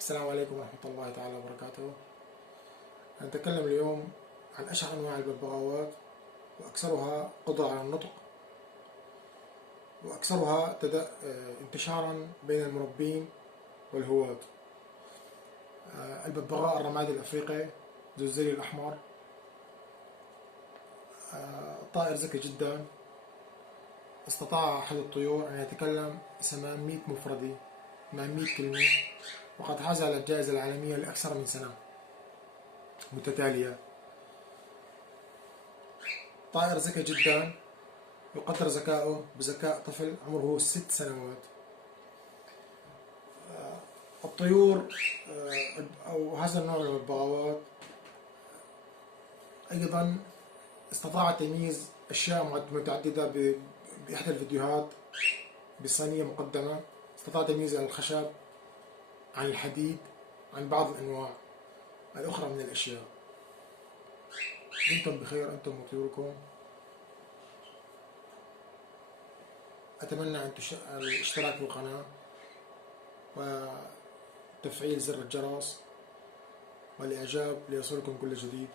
السلام عليكم ورحمة الله تعالى وبركاته. نتكلم اليوم عن أشهر أنواع الببغاوات وأكثرها قدرة على النطق وأكثرها انتشارا بين المربين والهواة. الببغاء الرمادي الأفريقي ذو الزري الأحمر، طائر ذكي جدا. استطاع أحد الطيور أن يتكلم 800 مفردي 800 كلمة، وقد حاز على الجائزة العالمية لأكثر من سنة متتالية. طائر ذكي جدا، يقدر ذكاؤه بذكاء طفل عمره 6 سنوات. الطيور أو هذا النوع من الببغاوات أيضا استطاع تمييز أشياء متعددة بإحدى الفيديوهات بصينية مقدمة. استطاع تمييز الخشب عن الحديد عن بعض الأنواع الأخرى من الأشياء. أنتم بخير، أنتم وطيوركم. أتمنى الاشتراك في القناة وتفعيل زر الجرس والإعجاب ليصلكم كل جديد.